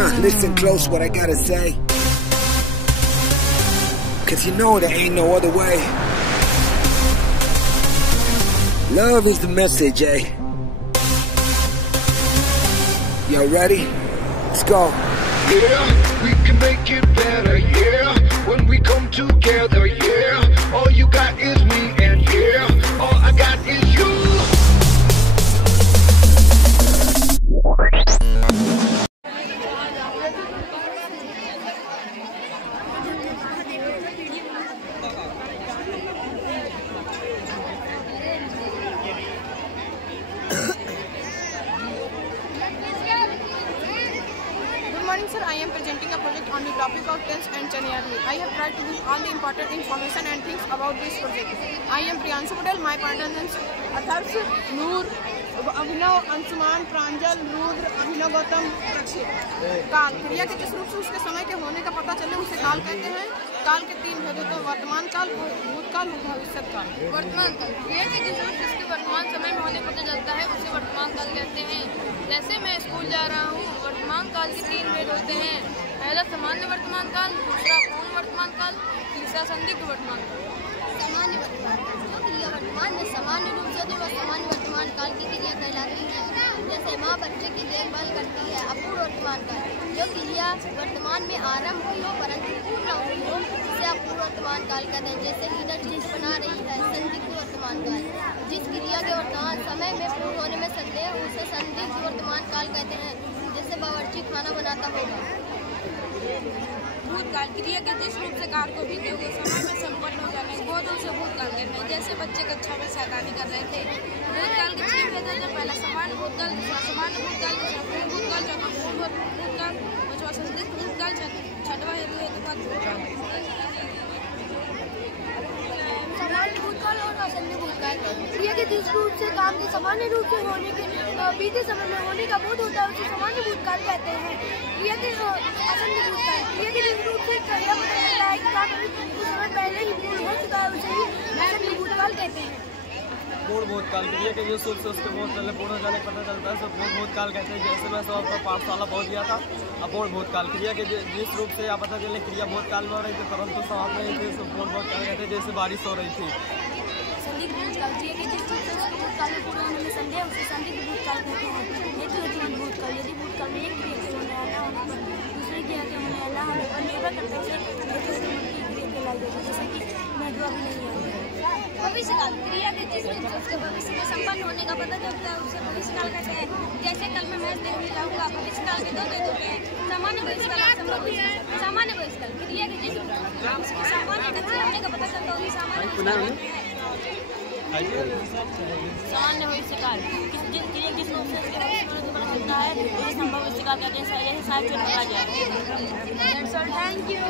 Listen close what I gotta say, 'cause you know there ain't no other way. Love is the message, eh? Y'all ready? Let's go. Yeah, we can make it better, yeah. When we come together, yeah. All you got is me, and yeah, all I got is you. Good morning, sir. I am presenting a project on the topic of tense and Chanayarli. I have tried to give all the important information and things about this project. I am Priyanshu Patel. My partners are Atharsh, Noor, Abhinav, Ansuman, Pranjal, Rudra, Abhinav, Gautam, Rakshit. काल क्रिया के जिस रूप से उसके समय के होने का पता चले उसे काल कहते हैं। काल के तीन भेद होते हैं: वर्तमान काल, भूतकाल, भविष्य काल। वर्तमान काल क्रिया के जिस रूप से उसके वर्तमान समय में होने का पता चलता है उसे वर्तमान काल कहते हैं। जैसे मैं स्कूल जा रहा हूँ। वर्तमान काल के तीन भेद होते हैं: पहला सामान्य वर्तमान काल, दूसरा पूर्ण वर्तमान काल, तीसरा संदिग्ध वर्तमान काल। सामान्य वर्तमान काल जो क्रिया वर्तमान में सामान्य रूप से होती है वह सामान्य वर्तमान काल की क्रिया कहलाती है। जैसे माँ बच्चे की देखभाल करती है। अपूर्ण वर्तमान काल जो क्रिया वर्तमान में आरंभ हुई हो परंतु पूर्ण न हुई हो उसे अपूर्ण वर्तमान काल कहते हैं। जैसे हीटर चीज बना रही है। संदिग्ध वर्तमान काल जिस क्रिया के वर्तमान समय में पूर्ण होने में संदेह उसे संदिग्ध वर्तमान काल कहते हैं। जैसे बावर्ची खाना बनाता होगा। भूतकाल क्रिया के जिस रूप से कार्य को बीते हुए समय में संपन्न हो जाने को उसे भूतकाल कहते हैं। जैसे बच्चे कक्षा में शैतानी कर रहे थे। भूतकाल के छह भेद हैं: पहला सामान्य भूतकाल, दूसरा सामान्य भूतकाल, तीसरा पूर्ण भूतकाल, चौथा पूर्ण भूतकाल, पांचवा संदिग्ध भूतकाल, छठवां हेतु सामान्य भूतकाल और असंदिग्ध भूतकाल क्रिया के जिस रूप से काम के सामान्य रूप से होने के बीते समय में होने का बोध होता है उसे सामान्य भूतकाल कहते हैं। क्रिया के असंदिग्ध भूतकाल क्रिया के जिस रूप से क्रिया पता चलता है कि काम कुछ समय पहले ही पूर्ण हो चुका है उसे ही असंदिग्ध भूतकाल कहते हैं। पूर्ण भूतकाल क्रिया के जिस रूप से उसके बहुत पहले पूर्ण हो जाने का पता चलता है उसे पूर्ण भूतकाल कहते हैं। जैसे मैं सब पाठशाला पहुँच गया था। अपूर्ण भूतकाल क्रिया के जिस रूप से या पता चले क्रिया भूतकाल में हो रही थी परंतु समाप्त नहीं थी उसे पूर्ण भूतकाल कहते हैं। जैसे बारिश हो रही थी। संदिग्ध भूतकाल क्रिया के जिस रूप से उसके भूतकाल में पूर्ण होने में संदेह उसे संदिग्ध भूतकाल कहते हैं। हेतु हेतुमान भूतकाल यदि भूतकाल में एक क्रिया के होने वाला होने पर दूसरी क्रिया के होने वाला होने पर निर्भर करता है उसे हेतु हेतुमान की क्रिया कहलाई जाती है। जैसे कि मेट्रो अभी नहीं है। भविष्य काल क्रिया के जिस रूप से उसके भविष्य में संपन्न होने का पता चलता है उसे भविष्य काल कहते हैं। जैसे कल मैं मैच देखने जाऊँगा। भविष्य काल के दो भेद होते हैं: सामान्य भविष्य काल और असंभव भविष्य काल। सामान्य भविष्य काल क्रिया के जिस रूप से उसके सामान्य गति होने का पता चलता है उसे सामान्य भविष्य काल कहते हैं। सामान्य भविष्य काल क्रिया किस रूप से उसके भविष्य में पता चलता है उसे संभव भविष्य काल कहते हैं। जैसे शायद चोट लगा जाए। Thank you.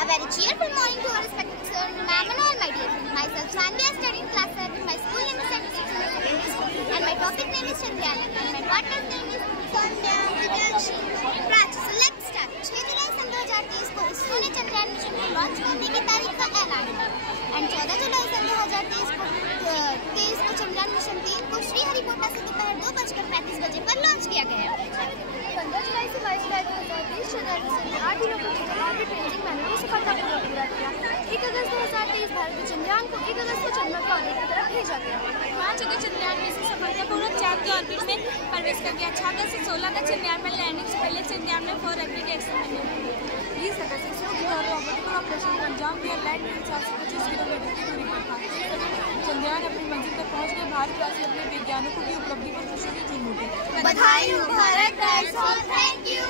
A very cheerful morning to our respected sir, ma'am and all my dear friends. Myself Sandy, I study in class 7. My school name is St. Stephen's Secondary School and my topic name is Chandrayaan and my partner's name is Sandhya, Himanshi, Prachi. So let's start. 6 जुलाई सन 2023 को इसरो ने Chandrayaan mission को launch करने की तारीख का ऐलान किया and 14 जुलाई सन 2023 को चंद्रयान मिशन 3 को श्रीहरिकोटा से दोपहर 2:35 बजे पर लॉन्च किया गया। 15 जुलाई से 22 जुलाई 2023 चंद्रयान मिशन ने 8 दिनों को ऑर्बिट रेंजिंग मैनुअल को सफलतापूर्वक पूरा किया। 1 अगस्त 2023 भारत के चंद्रयान को 1 अगस्त को चंद्रमा के ऑर्बिट की तरफ भेजा गया। 5 अगस्त चंद्रयान मिशन सफलतापूर्वक चांद के ऑर्बिट में प्रवेश कर गया। 6 अगस्त से 16 तक चंद्रयान पर लैंडिंग से पहले चंद्रयान में 4 एप्लीकेशन बने। 20 अगस्त इसरो की ऑर्बिटिकल ऑपरेशन का अंजाम दिया। लैंड 425 किलोमीटर की दूरी पर था। चंद्रयान अपनी मंजिल तक पहुंच गए। भारतवासी अपने वैज्ञानिकों की उपलब्धि पर खुशी की झूम उठे। बधाई हो Bharat. That's all. Thank you.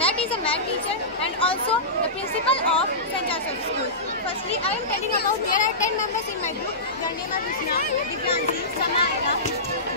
That is a math teacher and also the principal of St. Joseph School. Firstly, I am telling about there are 10 members in my group. Their name are Krishna, Divyanshi, Samayana,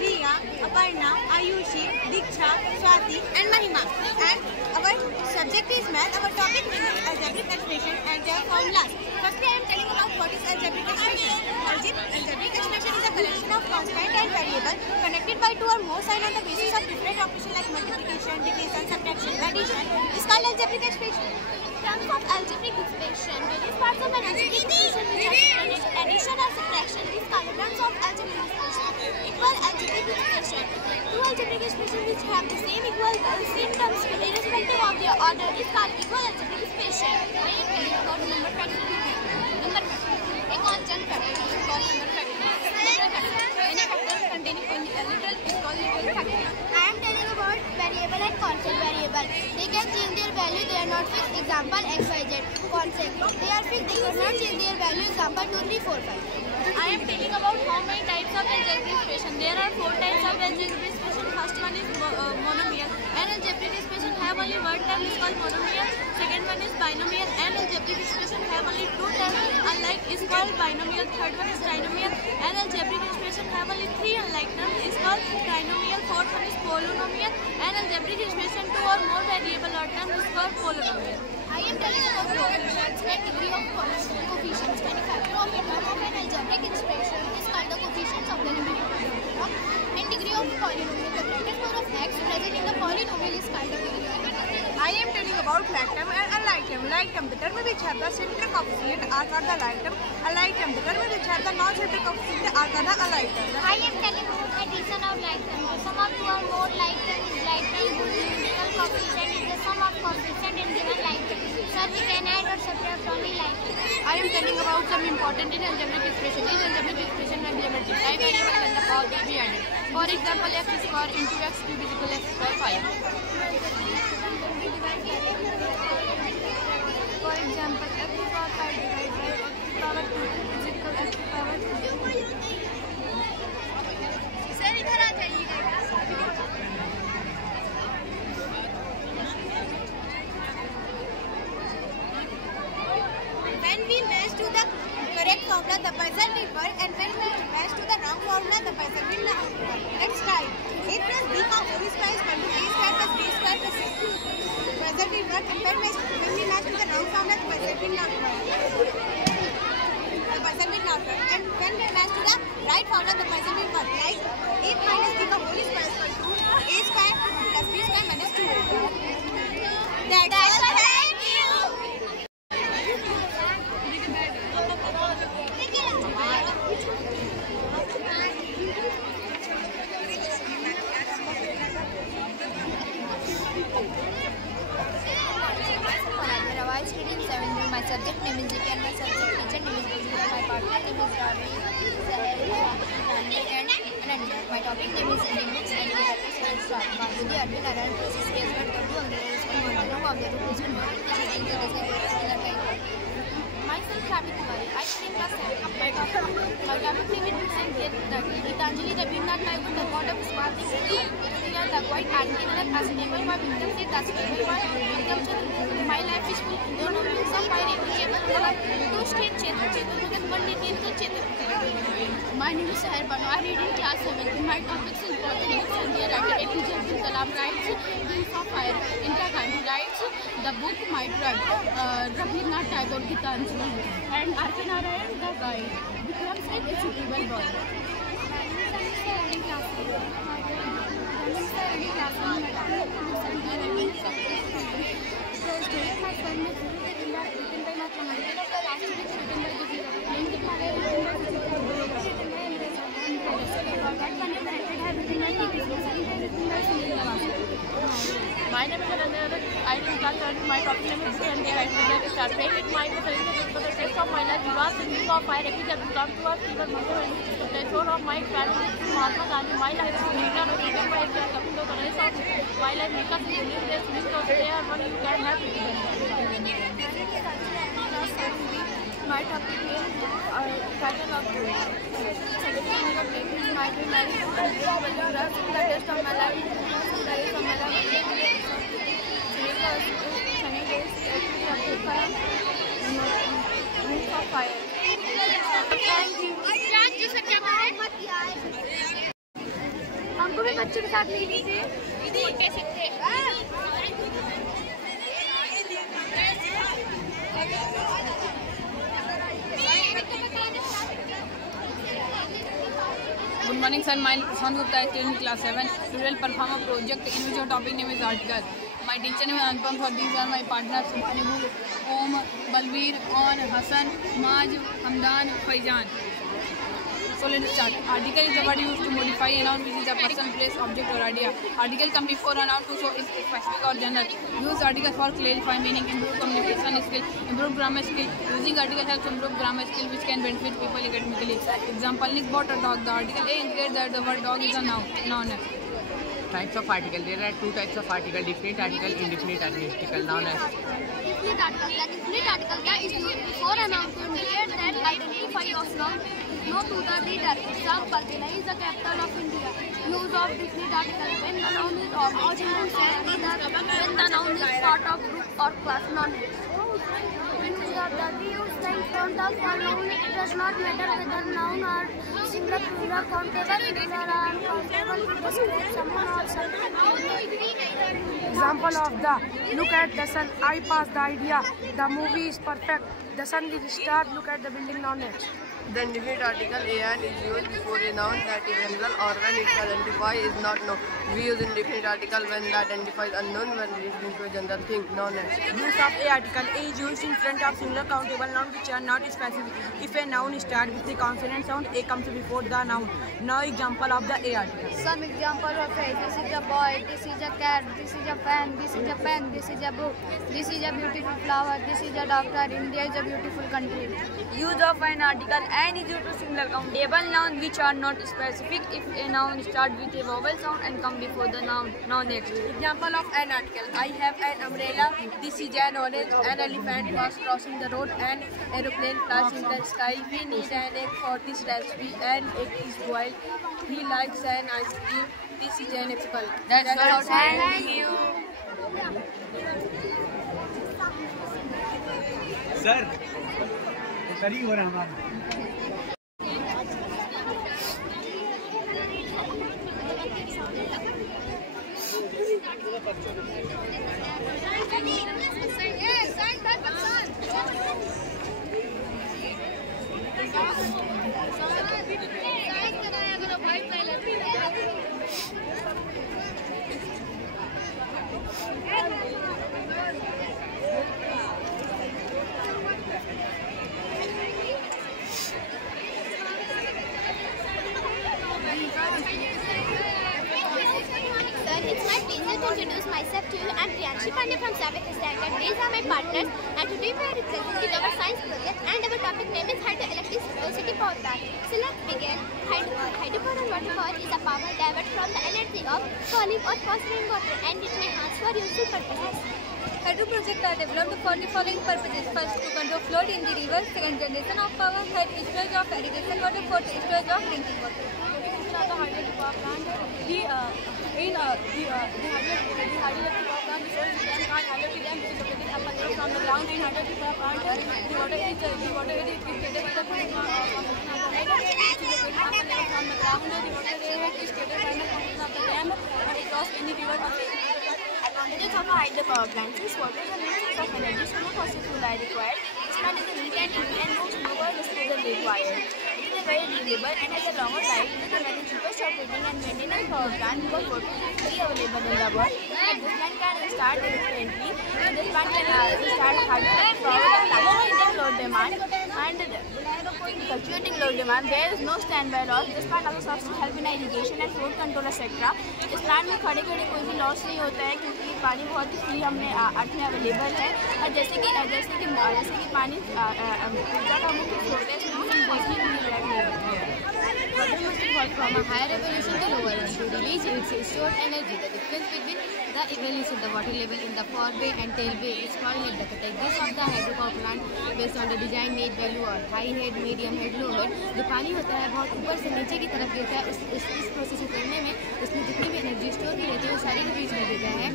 Riya, Aparna, Ayushi, Diksha, Swati. Aditi and Mahima. And our subject is math. Our topic name is algebraic expression and their formulas. Firstly, I am telling about what is algebraic expression. Algebraic expression is a collection of constant and variable connected by two or more signs on the basis of different operations like multiplication, division, subtraction, addition. Is called algebraic expression. In terms of algebraic expression, various parts of an algebraic expression which have addition or subtraction is called in terms of algebraic expression. Equal algebraic expression. Two algebraic expressions which have the same terms irrespective of their order is called equal algebraic expression. I am telling about number factorial. Number factorial. A constant factorial is called number factorial. Any factor containing only a little is called little factorial. I am telling about variable and constant variable. They can change their value. They are not fixed. Example x, y, z. Constant. They are fixed. They cannot change their value. Example 2, 3, 4, 5. I am telling about how many types of algebraic expression. There are 4 types of algebraic expression. First one is monomial. An algebraic expression have only one term is called monomial. Second one is binomial. An algebraic expression have only 2 terms unlike is called binomial. Third one is trinomial. An algebraic expression have only 3 unlike terms is called trinomial. Fourth one is polynomial. An algebraic expression 2 or more variable or terms is called polynomial. I am telling about coefficients and degree of coefficients. Any factor of a term of an algebraic expression is called the coefficients of the numerator term. And degree of polynomial, the greatest power of x present in the polynomial is called the degree of polynomial. I am telling about like term and unlike term. Like term, the term which have the symmetric coefficient are called the like term. Unlike term, the term which have the non-symmetric coefficient are called the unlike term. I am telling about addition of like term. The sum of 2 or more like term is like term. Numerical coefficient is the sum of coefficient in given like term. So we can add or subtract only like term. I am telling about some important in algebraic expression. In algebraic expression may be multiplied by variable when the power will be added. For example, x square into x cube is equal to x square 5. For example, x power 5 divided by x power 2 is equal to x power 2. Sir इधर आ जाइएगा. When we match to the correct formula, the result will work, and when we match to the wrong formula, the result will not work. Let's try. A plus b का whole square is equal to a square plus b square plus c. The result will work, and when we match to the wrong formula, the result will not work. The result will not work. And when we match to the right formula, the result will work. Like a minus b का whole square is equal to a square plus b square minus 2. That's all. Thank you. My subject name is Ziki and my subject teacher name is Rosina. My partner name is Ravi, and Ananda. My topic name is Indian books and science start. Mahmudi Arvind Narayan process case but W on the school Myself Ravi Kumari. I study class 7. My topic name is Gitanjali Rabindranath Tagore, the god of smart things. The quite antenna acceptable by victims is acceptable by victims. My life is full of some my reachable two state Chetan one Chetan. My name is Sahar Banu. I read in class 7. My topic is important books and their writer APJ Abdul Kalam writes Wings of Fire. Indira Gandhi writes the book My Drug. Rabindranath Tagore Gitanjali and R.K. Narayan the guide. Vikram Seth is suitable boy. My name is Ananda. I am in class 7. My topic name is and there I will start praying with my for the rest of my life. You are thinking of my refuge and come to us even mother and the soul of my family Mahatma Gandhi. My life is leader of reading my coming to the rest of my life because you live this because they are one you can have my topic name title of my marriage the rest of my life हमको भी बच्चों के साथ ले लीजिए। कैसे थे? Good morning, sir. My son Gupta is in class 7. We will perform a project in which our topic name is article. My teacher name is Anupam. For these are my partners: Anubhu, Om, Balbir, On, Hassan, Maj, Hamdan, Faizan. So let's start. Article is the word used to modify a noun which is a person, place, object or idea. Article come before a noun to show its specific or general. Use article for clarify meaning, improve communication skill, improve grammar skill. Using article helps improve grammar skill which can benefit people academically. Example: Nick bought a dog. The article A indicates that the word dog is a noun. Types of article. There are two types of article: definite article, indefinite article. Noun as Definite article. The definite article that is used before a noun to indicate that identify of noun known to the reader. Example: Delhi is the capital of India. Use of definite article when the noun is original reader, when the noun is part of group or class. Noun. Use of the we use the in front of a noun. It does not matter whether noun or singular, plural, countable, plural, or uncountable to describe someone or something. Example of the: look at the sun, I pass the idea, the movie is perfect, the sun is a star, look at the building. Noun next. The indefinite article an is used before a noun that is general or when its identifier is not known. We use indefinite article when the identifier is unknown, when it is into a general thing. Noun next. Use of a article. A is used in front of singular countable noun which are not specific. If a noun starts with the consonant sound, A comes before the noun. Now example of the A article. Some example of it: this is a boy, this is a cat, this is a fan, this is a pen, this is a book, this is a beautiful flower, this is a doctor, India is a beautiful country. Use of an article. An is used to singular countable noun which are not specific. If a noun starts with a vowel sound and come before the noun. Now next. Example of an article: I have an umbrella. This is an orange. An elephant was crossing the road. An aeroplane flies in the sky. We need an egg for this recipe. An egg is boiled. He likes an ice cream. This is an example. That's all. Thank you. Sir करी हो रहा हमारा It's my pleasure to introduce myself to you. I'm Priyanshi Pandey from 7th standard. These are my partners, and today we are representing our science project, and our topic name is hydroelectricity power plant. So let's begin. Hydropower water power is a power diverted from the energy of falling or fostering water, and it may transfer useful purposes. Hydro projects are developed for the following purposes: first, to control flood in the river; second, generation of power; third, storage of irrigation water; fourth, storage of drinking water. The hydroelectric power plant, the hydroelectric power plant is hydroelectric dam which is located up and down from the ground. In hydroelectric power plant, the water is created by the function of the head, which is located up and down from the ground. The water is created by the function of the dam and it crosses any river or lake. Advantages of a hydropower plant: since water is a main source of energy, so no fossil fuel are required. This plant is neat and clean and no lower disposal required. It is very renewable and has a longer life. It is the very cheapest operating and maintenance power plant because water is freely available in the world. And this plant can start instantly. And this plant can start hydroelectric power that fluctuating load demand fluctuating load demand. There is no standby loss. This plant also serves to help in irrigation and flood control etc. इस plant में खड़े खड़े कोई भी loss नहीं होता है क्योंकि पानी बहुत ही फ्री हमने अर्थ में अवेलेबल है। और जैसे कि पानी ऊर्जा का मुख्य स्रोत है, इसमें बिजली भी नहीं होती है। Water must evolve from a higher evolution to lower one to release its stored energy. The difference between the evolution of the water level in the foreway and tailway is called head. The thickness of the hydropower plant based on the design made value or high head, medium head, low head. जो पानी होता है बहुत ऊपर से नीचे की तरफ गिरता है। इस प्रोसेस को करने में इसमें जितनी भी एनर्जी स्टोर की रहती है वो सारी के बीच में देता है।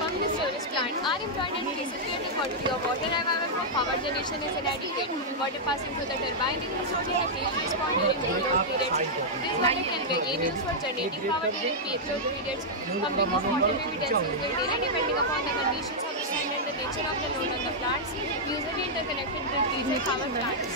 Pumped storage plants Unemployed and insufficient quantity of water requirement for power generation is inadequate. Water passing through the turbine is restored in a phase responder in low periods. This water can be again used for generating power during peak load periods. Pumping this water may be designated daily depending upon the conditions of the sun and the nature of the load on the plants, usually interconnected with diesel power plants.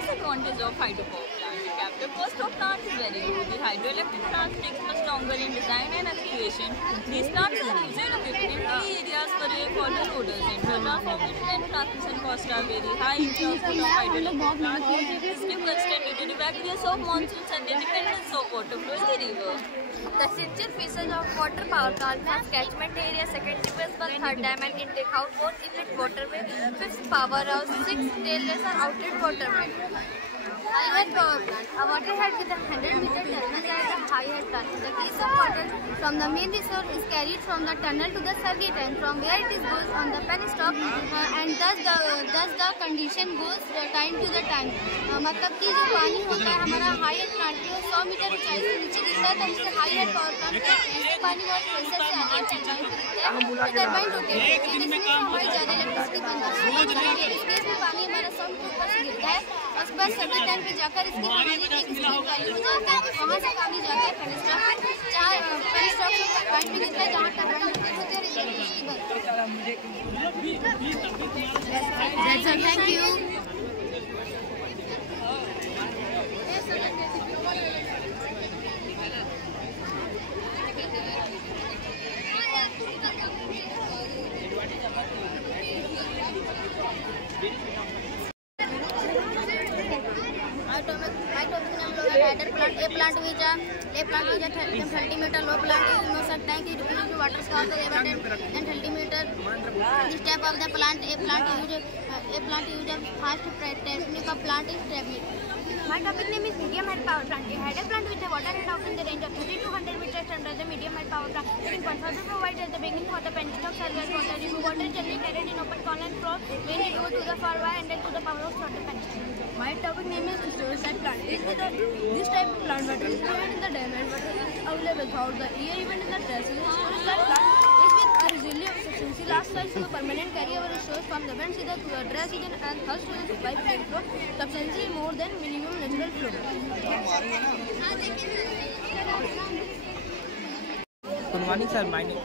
Disadvantage of hydropower plant. The capital cost of plant is very low. The hydroelectric plants takes much longer in design and activation. These plants are usually located in key areas for rainwater loaders. Transportation and transmission costs are very high in transport of hydroelectric plants. This new constant due to the vagaries of monsoons and the dependence of water flow in the river. The essential features of water power plant have catchment area, secondary principal, third dam and intake outboard inlet waterway, fifth power house, sixth tailless and outlet waterway. High power plant. A waterhead with a 100-meter tunnel is a high-head plant. The piece of water from the main resource is carried from the tunnel to the circuit and from where it goes on the penstock and thus the condition goes time to the time. मतलब कि जो पानी होता है हमारा high-head plant में 100 metre ऊंचाई से नीचे गिरता है तो उसे हाई-हेड पावर प्लांट कहते हैं। पानी बहुत प्रेशर से आगे ऊंचाई पर गिरता है तो टरबाइन रोटेट होती है जिसमें हमारी ज़्यादा इलेक्ट्रिसिटी बनती है। इस केस में पानी हमारा 100 मीटर ऊपर से गिरता है और बस सर्किट टैंक पे जाकर इसकी हमारी एक स्पीड वैल्यू हो जाती है। वहाँ से पानी जाकर पेनिस्टॉक जहाँ पेनिस्टॉक से टरबाइन पे गिरता है जहाँ टरबाइन रोटेट होती है और इलेक्ट्रिसिटी बनती है। Thank you. A plant which is 30 meter low plant is no such tank is used water stored elevated than 30 meter. This type of the plant a plant use a fast technique of plant is stable. My topic name is medium head power plant. A header plant with a water head out in the range of 30 to 100 meters under the medium head power plant. It is provided at the beginning for the penstock service water. If water is generally carried in open column from main river to the far wire and then to the power of water penstock. My topic name is storage side plant. This type of plant water is stored in the dam and water is available throughout the year even in the trash. Storage side plant is with a resilient efficiency last size to the permanent carryover resource from the vent season to the dry season and thus to the supply plate flow substantially more than minimum natural flow. Good morning, sir. My name.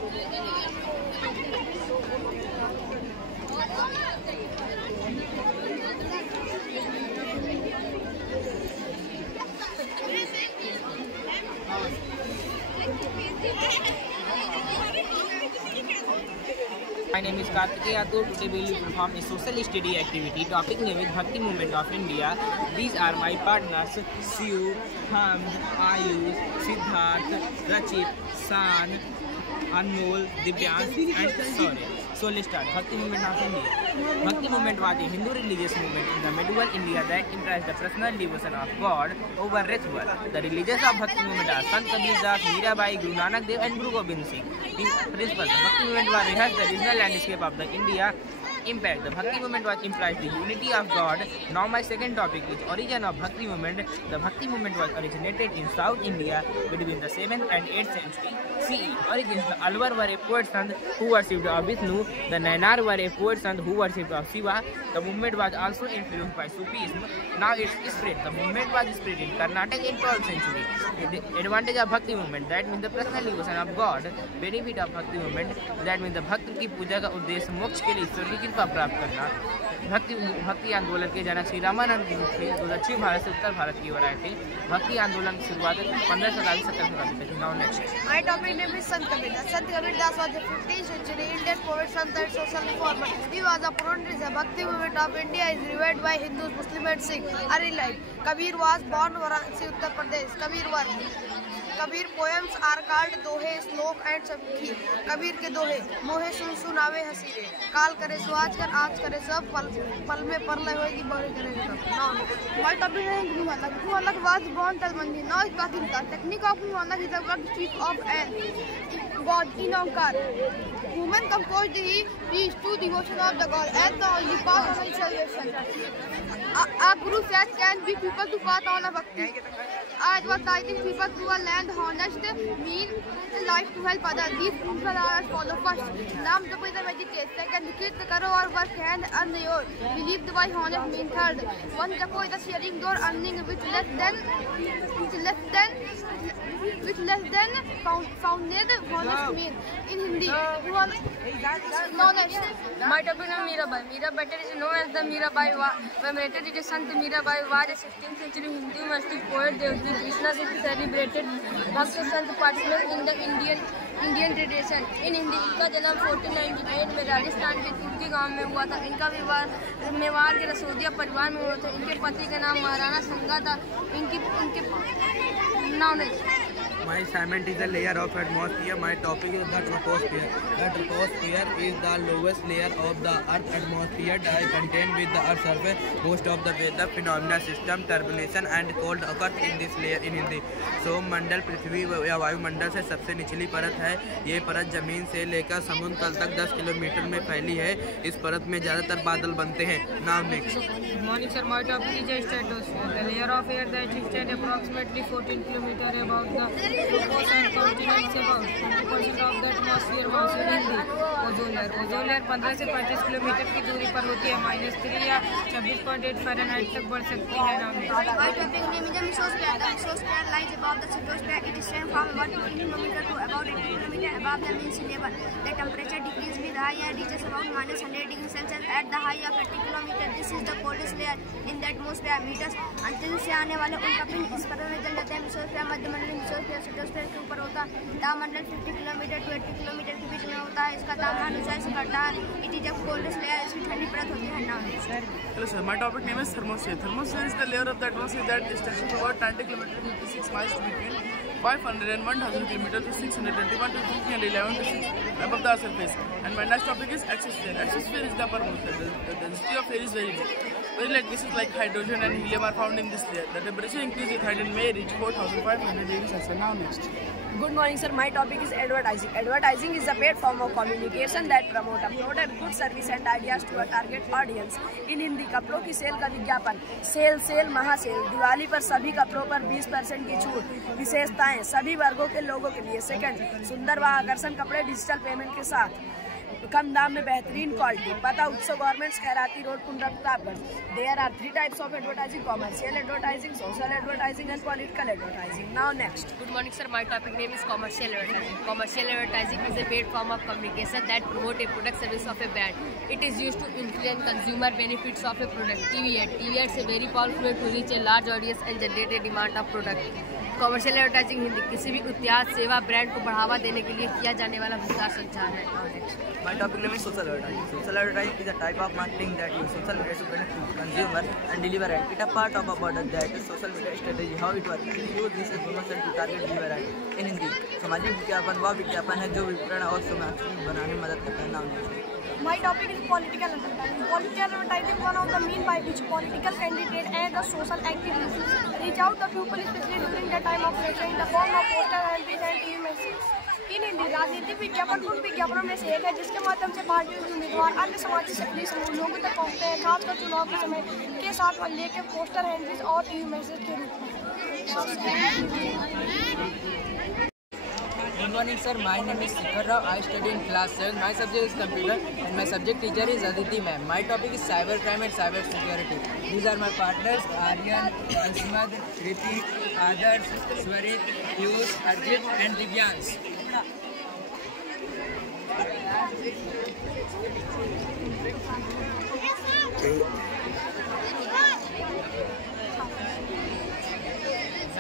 My name is Kartikeya Atur. Today we will perform a social study activity. Topic name is Bhakti Movement of India. These are my partners: Shiv, Ham, Ayush, Siddharth, Rachit, San, Anmol, Divyans and Saurya. So let's start. Bhakti Movement of India. Bhakti Movement was a Hindu religious movement in the medieval India that embraced the personal devotion of God over ritual. The religions of Bhakti Movement are Sant Kabir Das, Mirabai, Guru Nanak Dev and Guru Gobind Singh. The principles of Bhakti Movement were rehearsed the regional landscape of the India. Impact. The Bhakti movement was implies the unity of God. Now my second topic is origin of Bhakti movement. The Bhakti movement was originated in South India between the 7th and 8th century CE. Origins: the Alwar were a poet sant who worshipped of Vishnu. The Nainar were a poet sant who worshipped of Shiva. The movement was also influenced by Sufism. Now its spread. The movement was spread in Karnataka in 12th century. The advantage of Bhakti movement, that means the personal devotion of God. Benefit of Bhakti movement, that means the भक्त की पूजा का उद्देश्य मोक्ष के लिए ईश्वर की कृपा प्राप्त करना. भक्ति आंदोलन के जनक श्री रामानंद थे जो दक्षिण भारत से उत्तर भारत की ओर आए थे. भक्ति आंदोलन की शुरुआत 15 शताब्दी 17 शताब्दी तक. Now next. My topic name is Sant Kabir Das. Sant Kabir Das was a 15th century Indian poet, sant and social reformer. He was a proponent of the Bhakti movement of India is revered by Hindus, Muslims and Sikhs. Early life. Kabir was born Varanasi, Uttar Pradesh. Kabir poems are called दोहे, श्लोक and सबकी. कबीर के दोहे: मोहे सुन सुनावे हसीरे, काल करे सो आज करे सब, पल में परलय होएगी बड़े करेगा सब. My topic is Guru Nanak was born Talmandi. Now is Pakistan. Technique of Guru Nanak is the work speak of an God in Ankar. Women composed the peace to devotion of the God as the only path on salvation. A guru said can be people to path on a bhakti. advertising people to a land honest mean life to help others. These principles are as follow. First, नाम जपो इधर meditate. Second, किर्त करो और work hand earn your. Believe by honest mean. Third, one जपो इधर sharing your earning with less than founded honest mean. In Hindi, you are knowledge. My topic is Mirabai. Mirabai is known as the Mirabai. Commemorated it is Sant Mirabai was a 16th century Hindu mystic poet. Devji Krishna is celebrated Bhakt Sant particular in the Indian tradition. In Hindi, इनका जन्म 1498 में राजस्थान के कुर्की गांव में हुआ था. इनका विवाह मेवाड़ के रसोदिया परिवार में हुआ था. इनके पति का नाम महाराणा संगा था. इनके My assignment is a layer of atmosphere. My topic is the troposphere. The troposphere is the lowest layer of the Earth's atmosphere contained with the Earth's surface. Most of the weather phenomena, system, turbulence and cold occurs in this layer in Hindi. So मंडल पृथ्वी या वायुमंडल से सबसे निचली परत है. ये परत जमीन से लेकर समुद्र तल तक 10 किलोमीटर में फैली है. इस परत में ज़्यादातर बादल बनते हैं. Now next. Good morning, sir. My topic is the stratosphere. The layer of air that extends approximately 14 kilometers above the troposphere and continents about 20% of the atmosphere was in Hindi. Ozone layer. Ozone layer 15 से 35 kilometre की दूरी पर होती है. -3 या 26.8 Fahrenheit तक बढ़ सकती है. नाम My topic name is the mesosphere. The mesosphere lies above the stratosphere. It extends from about 15 kilometers to about 80 kilometers above the mean sea level. The temperature decreases with high and reaches about -100 degrees Celsius at the high of 80 kilometers. This is the coldest layer in the atmosphere. meters अंतिम से आने वाले उनका पिंड इस परत में जल जाते हैं. mesosphere मध्यमंडल mesosphere स्ट्रेटोस्फीयर के ऊपर होता है. तापमंडल 50 किलोमीटर to 80 किलोमीटर के बीच में होता है. इसका तापमान ऊंचाई से घटता है. It is the coldest layer. इसकी ठंडी परत होती है. नाम Hello sir, my topic name is thermosphere. Thermosphere is the layer of the atmosphere that stretches about 90 kilometers to 56 miles between 500 and 1000 kilometers to 621 to 311 to 6 above the surface. And my next topic is exosphere. Exosphere is the upper most. The density of air is very big. Very light gases like hydrogen and helium are found in this layer. The temperature increase with height and may reach 4500 degrees Celsius. Now next. Good morning, sir. My topic is advertising. Advertising is a paid form of communication that promote a product, good service and ideas to a target audience. In Hindi, कपड़ों की cell का विज्ञापन. Cell महासेल. Diwali पर सभी कपड़ों पर 20% की छूट. विशेषताएं सभी वर्गों के लोगों के लिए. सेकंड, सुंदर व आकर्षण कपड़े डिजिटल पेमेंट के साथ. कम दाम में बेहतरीन क्वालिटी. पता Utsav governments Khairati road Kunda Pratapgarh. There are 3 types of advertising: commercial advertising, social advertising and political advertising. Now next. Good morning, sir. My topic name is commercial advertising. Commercial advertising is a paid form of communication that promote a product service of a brand. It is used to influence consumer benefits of a product. TV ads a very powerful way to reach a large audience and generate a demand of product. Commercial advertising Hindi किसी भी उत्पाद सेवा brand को बढ़ावा देने के लिए किया जाने वाला विस्तार संचार है. My topic name is social advertising. Social advertising is a type of marketing that uses social media to connect with consumers and deliver ad. It is a part of a product that is social media strategy. How it works? We use this information to target deliver ad. In Hindi, सामाजिक विज्ञापन वह विज्ञापन है जो विपणन और सामग्री बनाने में मदद करता है. नाम My topic is political advertising. Political advertising is one of the means by which political candidates and the social activists reach out to people, especially during the time of election, in the form of poster and TV messages. In Hindi, राजनीतिक विज्ञापन उन विज्ञापनों में से एक है जिसके माध्यम से पार्टी के उम्मीदवार अन्य समाजी सक्रिय समूह लोगों तक पहुंचते हैं, खासकर चुनाव के समय के साथ लेकर पोस्टर, हैंडल्स और टीवी मैसेज के रूप में. Good morning, sir. My name is Sikhar Rao. I study in class 7. My subject is computer and my subject teacher is Aditi ma'am. My topic is cyber crime and cyber security. These are my partners: Aryan, Ansmad, Ritik, Adarsh, Swarit, Piyush, Arjit and Divyans.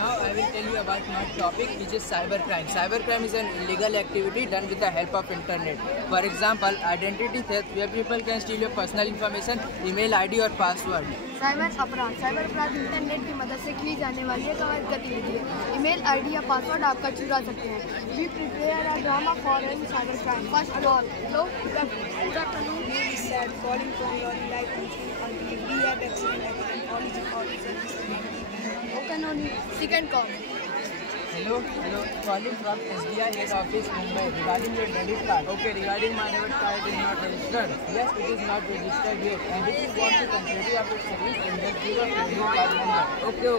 Now I will tell you about my topic, which is cybercrime. Cybercrime is an illegal activity done with the help of internet. For example, identity theft, where people can steal your personal information, email ID or password. Cyber अपराध internet की मदद से की जाने वाली एक अवैध गतिविधि है. ईमेल आईडी या पासवर्ड आपका चुरा सकते हैं. We prepare a drama for an cyber crime. First of all, लोग पूरा कानून calling from your life we have accident college officer. Okay no second call. Hello. Calling from SBI head office, Mumbai. Regarding your debit card. Okay, regarding my debit card is not registered. Yes, it is not registered yet. And if you want to continue your service, then just give us your debit card number. Okay.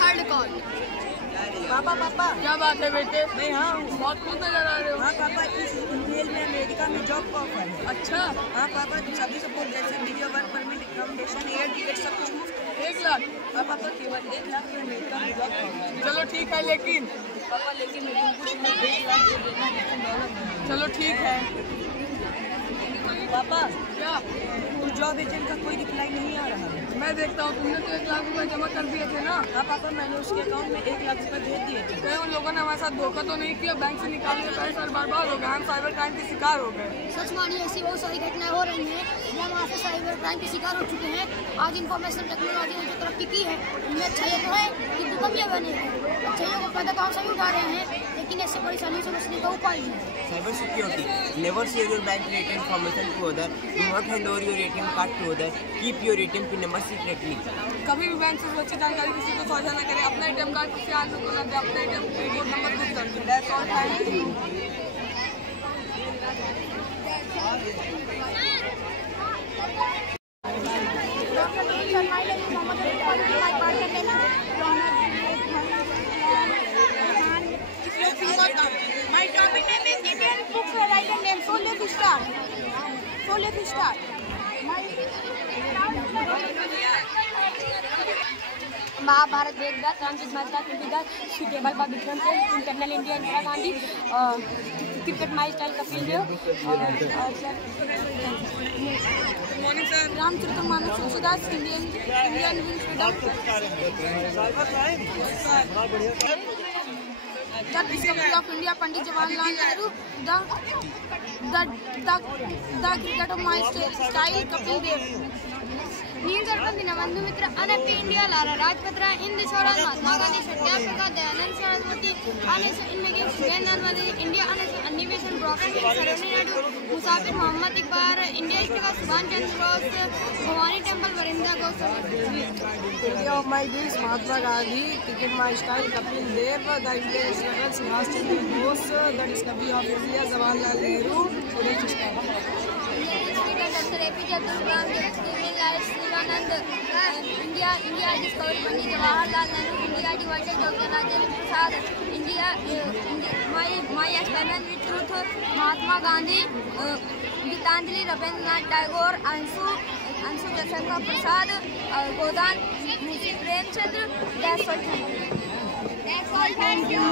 Third call. पापा क्या बात है बेटे? नहीं हाँ बहुत खुश नजर आ रहे हो। हाँ पापा, इस ईमेल में अमेरिका में जॉब का ऑफर है। अच्छा। हाँ पापा, सभी सपोर्ट जैसे video, work permit, accommodation, air ticket सब कुछ मुफ्त। 1 लाख? हाँ पापा, केवल 1 लाख में अमेरिका में जॉब का ऑफर है। चलो ठीक है, लेकिन पापा लेकिन कुछ नहीं, 1 लाख दे देना, लेकिन डॉलर नहीं। चलो ठीक है। पापा क्या? जॉब एजेंट का कोई रिप्लाई नहीं आ रहा है। मैं देखता हूँ, तुमने तो 1 लाख रुपए जमा कर दिए थे ना? हाँ पापा, मैंने उसके अकाउंट में 1 लाख रुपए भेज दिए थे। कहीं उन लोगों ने हमारे साथ धोखा तो नहीं किया? बैंक से निकालने के पैसे बर्बाद हो गए, हम साइबर क्राइम के शिकार हो गए। सच मानिए, ऐसी बहुत सारी घटनाएं हो रही हैं जहाँ वहाँ से साइबर क्राइम के शिकार हो चुके हैं। आज इंफॉर्मेशन टेक्नोलॉजी ने जो तरक्की की है, उनमें अच्छाइयाँ तो है किंतु कमियाँ बनी हैं। अच्छाइयों को फायदा तो हम सभी उठा रहे हैं, लेकिन ऐसे परेशानियों से बचने का उपाय नहीं है। Cyber security. Never share your bank related information to other. Do not hand over your ATM card to other. Keep your ATM PIN number secretly. कभी भी बैंक से सुरक्षित जानकारी किसी को साझा न करें। अपना ATM कार्ड किसी आदमी को न दें, अपना ATM कोड नंबर खुद कर दें। That's all. Thank you. My topic name is Indian books writer name. So let's start. Mahabharata Vedvyas Ramcharit Manas Tulsidas suitable बाबा Vikram Seth eternal India Indira Gandhi cricket my style Kapil Dev morning sir. Ramcharit Manas Tulsidas Indian The discovery of India, Pandit Jawaharlal Nehru, the cricket of my style, Kapil Dev. Neel Darpan Dinabandhu Mitra अनपी India Lala Lajpat Rai Indira Swaraj Mahatma Gandhi Satyagraha Dayanand Saraswati इनमें India अन्वेषण professor Sarojini Naidu मुसाफिर Mohammad Iqbal India state Subhash Chandra Bose Bhavani temple वरिंदा India of my देश Mahatma Gandhi cricket my style Kapil Dev the Indian struggle Subhash Chandra Bose the discovery of India Jawaharlal Nehru doctor APJ Abdul Kalam India discover Pandit Jawaharlal Nehru India divided doctor Rajendra Prasad India my experiment with truth Mahatma Gandhi Gitanjali Rabindranath Tagore Aansu Jaishankar Prasad Godan Munshi Premchandra. That's all. Thank you.